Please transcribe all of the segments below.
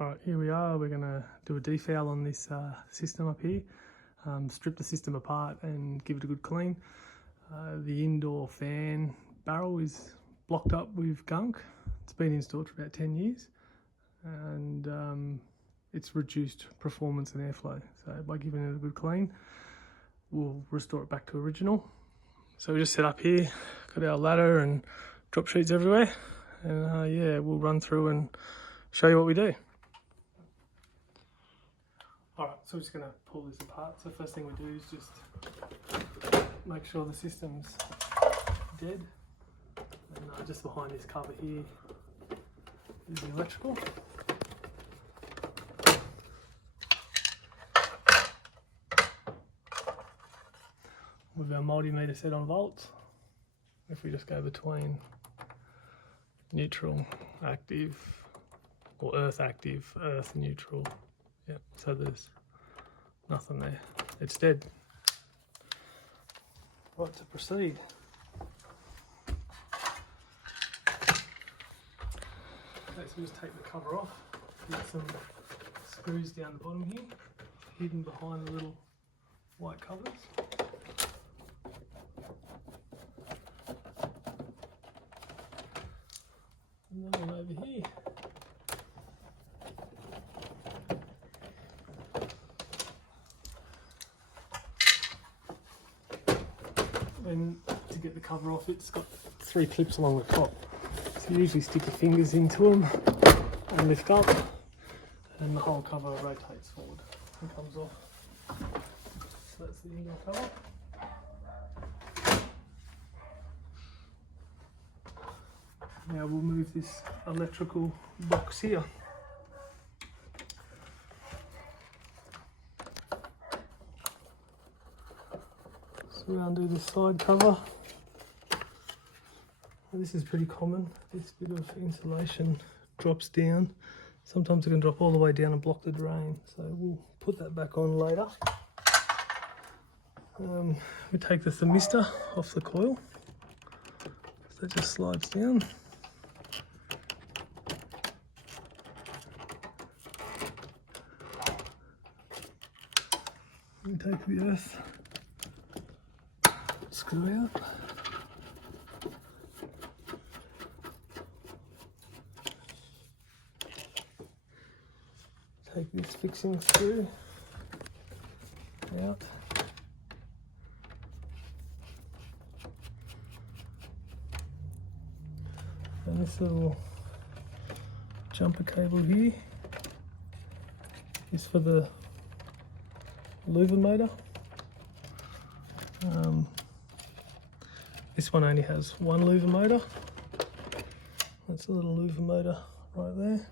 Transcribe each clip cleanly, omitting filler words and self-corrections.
Alright, here we are. We're going to do a defoul on this system up here. Strip the system apart and give it a good clean. The indoor fan barrel is blocked up with gunk. It's been installed for about 10 years and it's reduced performance and airflow. So by giving it a good clean, we'll restore it back to original. So we just set up here, got our ladder and drop sheets everywhere, and yeah, we'll run through and show you what we do. Alright, so we're just going to pull this apart. So first thing we do is just make sure the system's dead. And just behind this cover here is the electrical. With our multimeter set on volts, if we just go between neutral, active, or earth active, earth neutral, yeah, so there's nothing there, it's dead. Right, to proceed. Okay, so just take the cover off, get some screws down the bottom here, hidden behind the little white covers. Another one over here. Then to get the cover off, it's got 3 clips along the top. So you usually stick your fingers into them and lift up, and the whole cover rotates forward and comes off. So that's the indoor cover. Now we'll move this electrical box here. So we undo the side cover. And this is pretty common. This bit of insulation drops down. Sometimes it can drop all the way down and block the drain. So we'll put that back on later. We take the thermistor off the coil. So it just slides down. We take the earth screw out. Take this fixing screw out. And this little jumper cable here is for the louver motor. This one only has one louver motor. That's a little louver motor right there.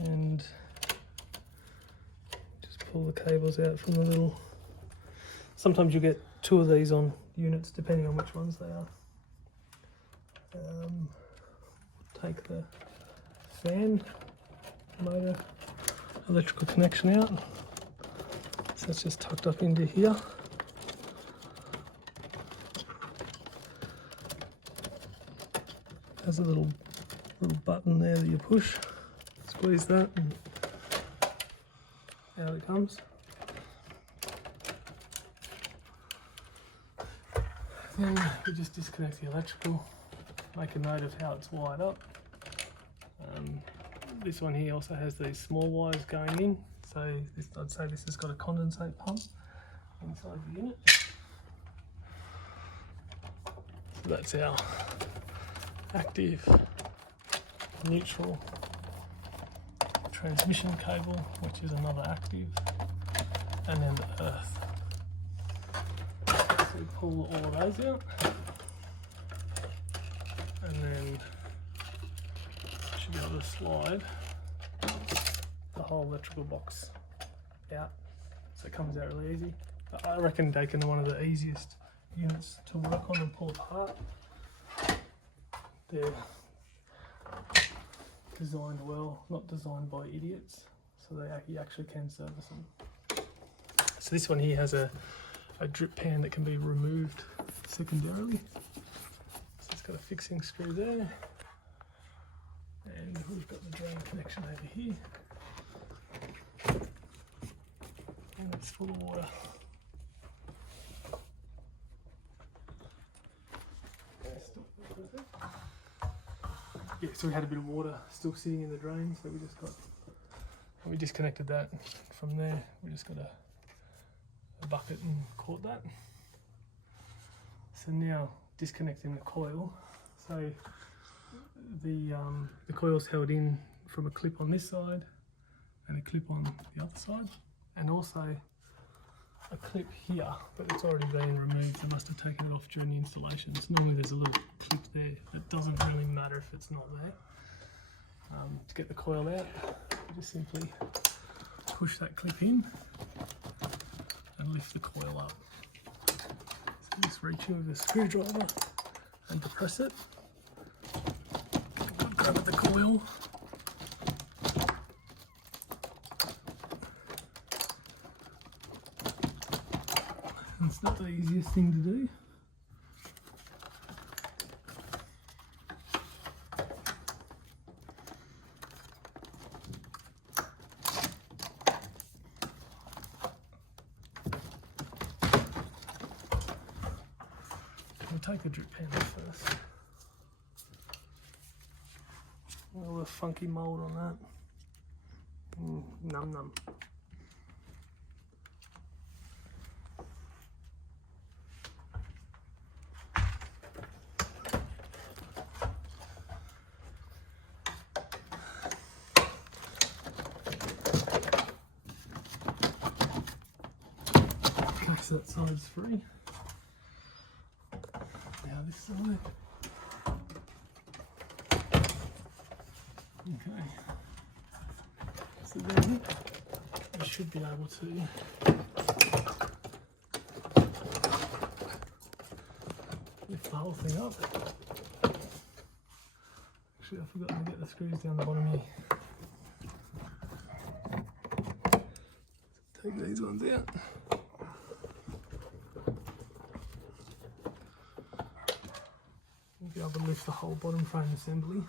And just pull the cables out from the little... Sometimes you get 2 of these on units depending on which ones they are. Take the fan motor electrical connection out. So it's just tucked up into here. There's a little button there that you push. Squeeze that and out it comes. Then we just disconnect the electrical, make a note of how it's wired up. This one here also has these small wires going in, so I'd say this has got a condensate pump inside the unit. So that's our active, neutral transmission cable, which is another active, and then the earth. So we pull all of those out, and then should be able to slide the whole electrical box out, so it comes out really easy. But I reckon Daikin are one of the easiest units to work on and pull apart. They're designed well, not designed by idiots, so you actually can service them. So this one here has a drip pan that can be removed secondarily. So it's got a fixing screw there, and we've got the drain main connection over here. And it's full of water. Yeah, so we had a bit of water still sitting in the drain, so we disconnected that from there. We just got a bucket and caught that. So now disconnecting the coil. So the coil's held in from a clip on this side and a clip on the other side, and also a clip here, but it's already been removed. I must have taken it off during the installation. So normally there's a little clip there. It doesn't really matter if it's not there. To get the coil out, you just simply push that clip in and lift the coil up. So just reach in with a screwdriver and depress it. Good grab at the coil. It's not the easiest thing to do. We'll take the drip pan off first. All the funky mould on that. Num num. So that side's free. Now this side. Okay. So then we should be able to lift the whole thing up. Actually, I forgot to get the screws down the bottom here. Take these ones out. Be able to lift the whole bottom frame assembly.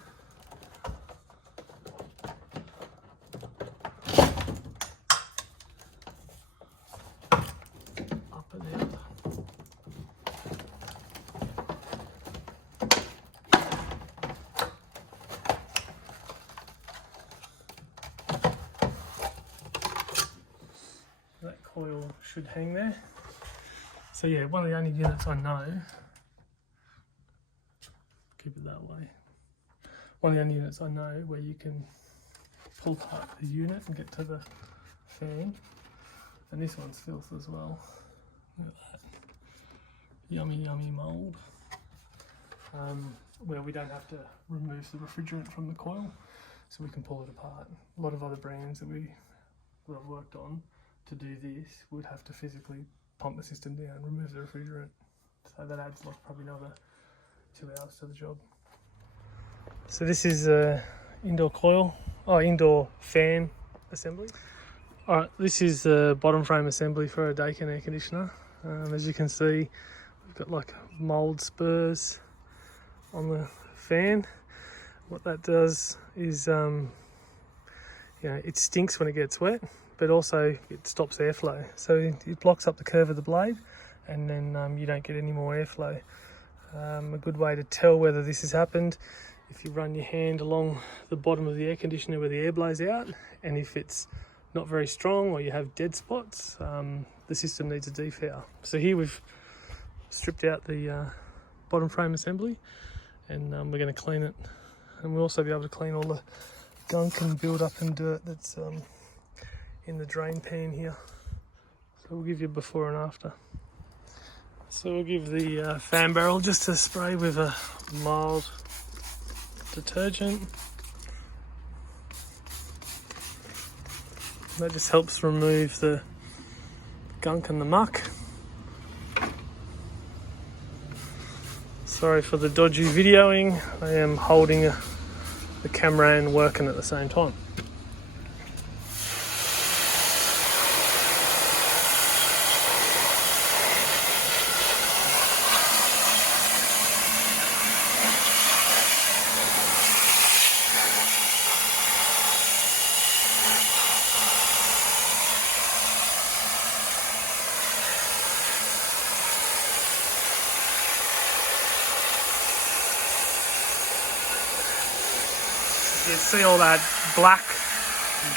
Up and out. That coil should hang there. So yeah, one of the only units I know, keep it that way. One of the only units I know where you can pull apart the unit and get to the fan. And this one's filth as well. Look at that. Yummy, yummy mould. Where we don't have to remove the refrigerant from the coil, so we can pull it apart. A lot of other brands that I've worked on to do this would have to physically pump the system down, remove the refrigerant. So that adds like probably another 2 hours to the job. So this is indoor coil, indoor fan assembly. Alright, this is the bottom frame assembly for a Daikin air conditioner. As you can see, we've got like mould spurs on the fan. What that does is, it stinks when it gets wet, but also it stops airflow. So it blocks up the curve of the blade, and then you don't get any more airflow. A good way to tell whether this has happened, if you run your hand along the bottom of the air conditioner where the air blows out, and if it's not very strong or you have dead spots, the system needs a defoul. So here we've stripped out the bottom frame assembly, and we're going to clean it, and we'll also be able to clean all the gunk and build up and dirt that's in the drain pan here. So we'll give you a before and after. So we'll give the fan barrel just a spray with a mild detergent. That just helps remove the gunk and the muck. Sorry for the dodgy videoing, I am holding the camera and working at the same time. You see all that black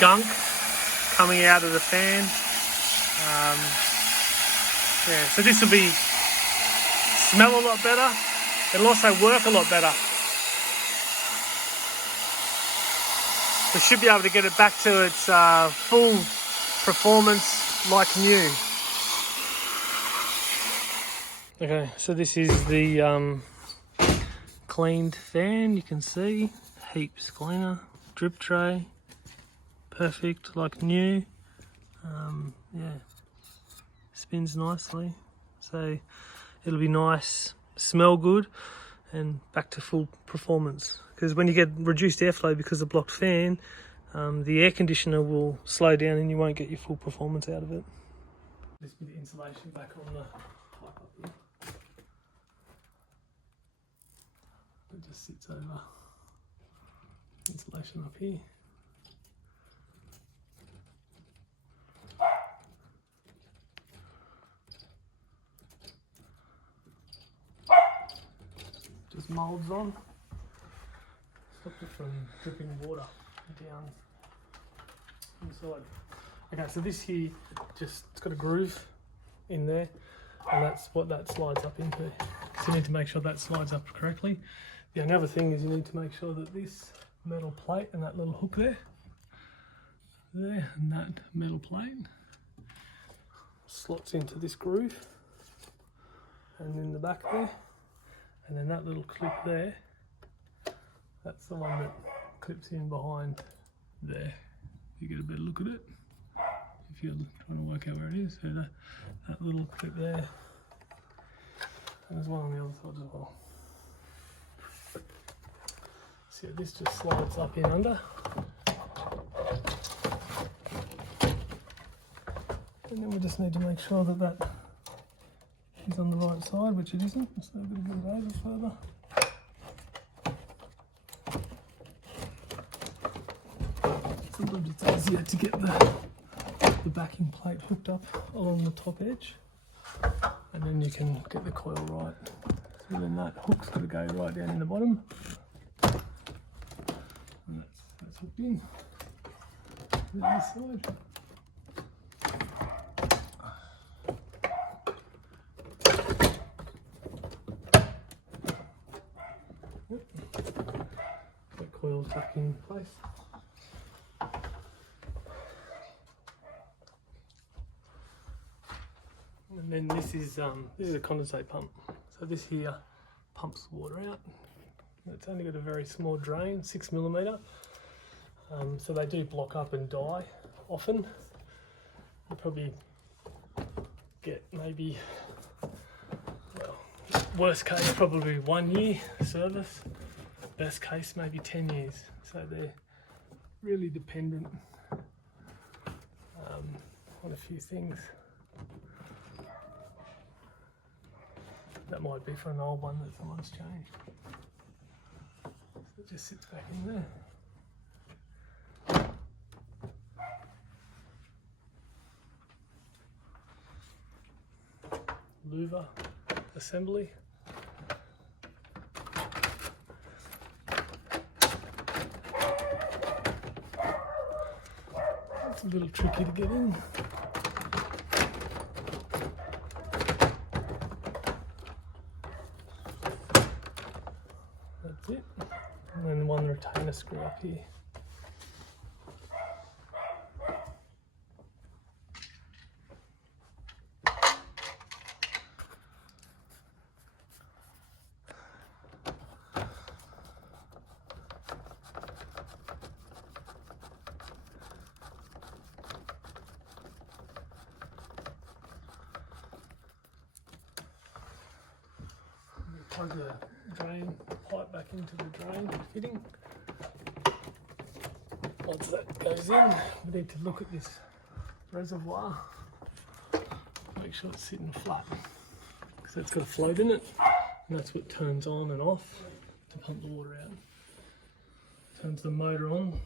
gunk coming out of the fan. Yeah, so this will be smell a lot better. It'll also work a lot better. We should be able to get it back to its full performance like new. Okay, so this is the cleaned fan. You can see heaps cleaner, drip tray, perfect like new. Yeah, spins nicely, so it'll be nice, smell good, and back to full performance. Because when you get reduced airflow because of the blocked fan, the air conditioner will slow down and you won't get your full performance out of it. This bit of insulation back on the pipe up here. It just sits over insulation up here. Just moulds on. Stopped it from dripping water down inside. Okay, so this here it's got a groove in there, and that's what that slides up into. So you need to make sure that slides up correctly. The only other thing is you need to make sure that this metal plate and that little hook there, and that metal plate slots into this groove, and in the back there, and then that little clip there, that's the one that clips in behind there. You get a better look at it if you're trying to work out where it is. So that little clip there, and there's one on the other side as well. So this just slides up in under, and then we just need to make sure that that is on the right side, which it isn't, so we've got to get it over further. Sometimes it's easier to get the backing plate hooked up along the top edge, and then you can get the coil right. So then that hook's got to go right down in the bottom, and that's hooked in. And then this side. Yep. That coil's back in place. And then this is a condensate pump. So this here pumps water out. It's only got a very small drain, 6mm. So they do block up and die often. You probably get maybe, well, worst case probably 1 year service. Best case maybe 10 years. So they're really dependent on a few things. That might be for an old one that someone's changed. So it just sits back in there. Louver assembly. It's a little tricky to get in. That's it. And then one retainer screw up here. Plug the drain pipe back into the drain fitting. Once that goes in, we need to look at this reservoir, make sure it's sitting flat, because it's got a float in it, and that's what turns on and off to pump the water out. Turns the motor on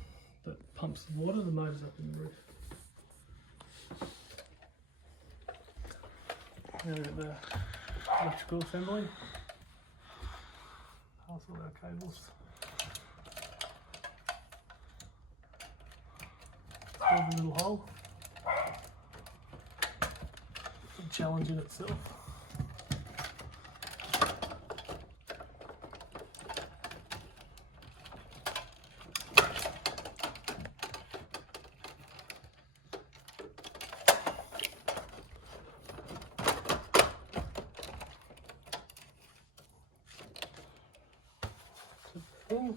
that pumps the water, the motor's up in the roof. Now we've got the electrical assembly. Pass all our cables. There's a little hole. A challenge in itself. In.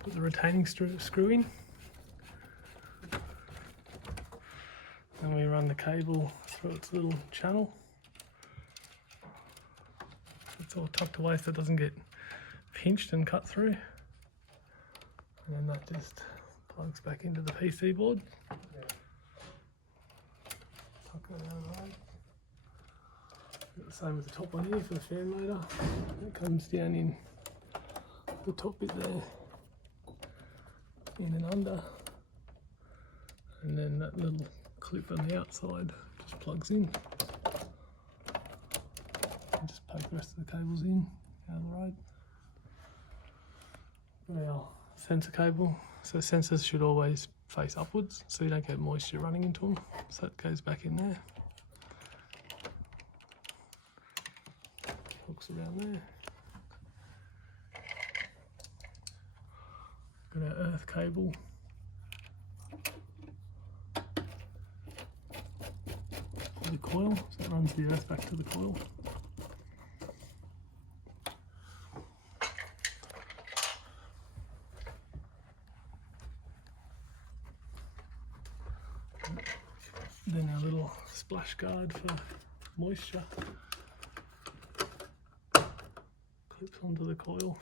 Put the retaining screw in, and we run the cable through its little channel. It's all tucked away so it doesn't get pinched and cut through, and then that just plugs back into the PC board. Tuck that out of the way. The same as the top one here for the fan motor. It comes down in the top bit there, in and under, and then that little clip on the outside just plugs in. And just poke the rest of the cables in out of the road. Got our sensor cable. So sensors should always face upwards so you don't get moisture running into them. So it goes back in there. Hooks around there. Got our earth cable. For the coil, so it runs the earth back to the coil. Then our little splash guard for moisture. Clips onto the coil,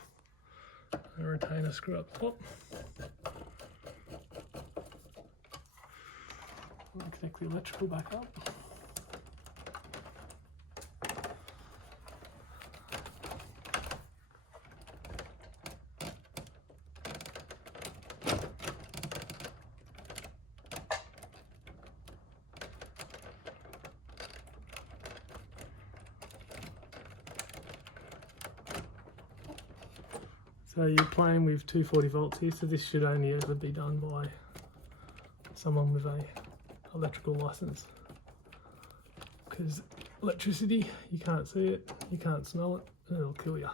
and a retainer screw up top. We'll connect the electrical back up. So you're playing with 240 volts here, so this should only ever be done by someone with a electrical license. Because electricity, you can't see it, you can't smell it, and it'll kill you.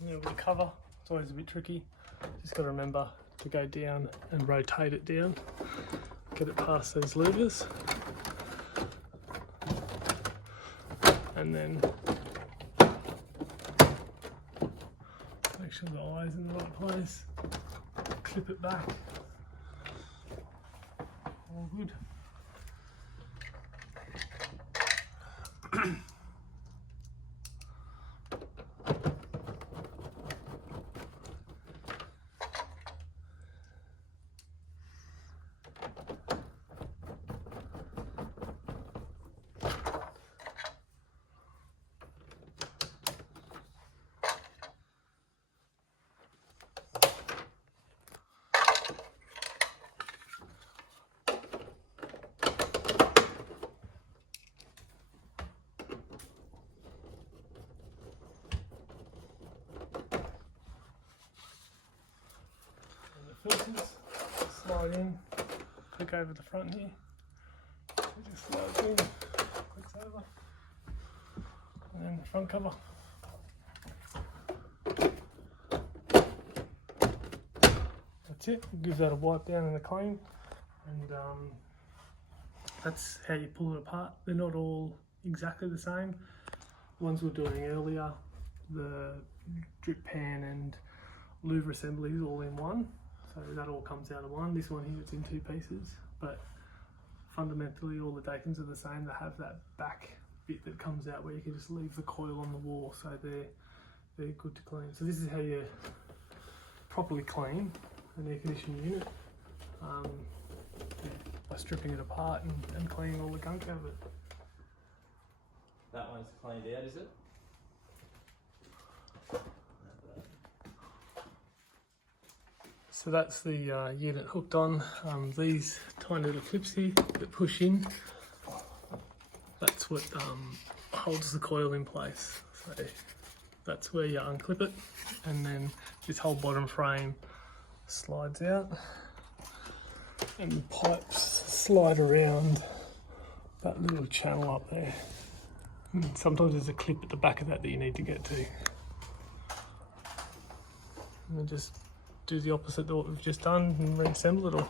With the cover, it's always a bit tricky. Just got to remember to go down and rotate it down, get it past these levers, and then make sure the eye's in the right place, clip it back, all good. slide in, click over the front here. So it just slides in, clicks over, and then the front cover. That's it. Gives that a wipe down and a clean, and that's how you pull it apart. They're not all exactly the same. The ones we were doing earlier, the drip pan and louver assembly is all in one, so that all comes out of one. This one here, it's in two pieces, but fundamentally all the Daikins are the same. They have that back bit that comes out where you can just leave the coil on the wall, so they're good to clean. So this is how you properly clean an air conditioning unit, by stripping it apart and cleaning all the gunk out of it. That one's cleaned out, is it? So that's the unit hooked on. These tiny little clips here that push in, that's what holds the coil in place. So that's where you unclip it, and then this whole bottom frame slides out, and the pipes slide around that little channel up there. And sometimes there's a clip at the back of that you need to get to. And then just do the opposite to what we've just done and reassemble it all.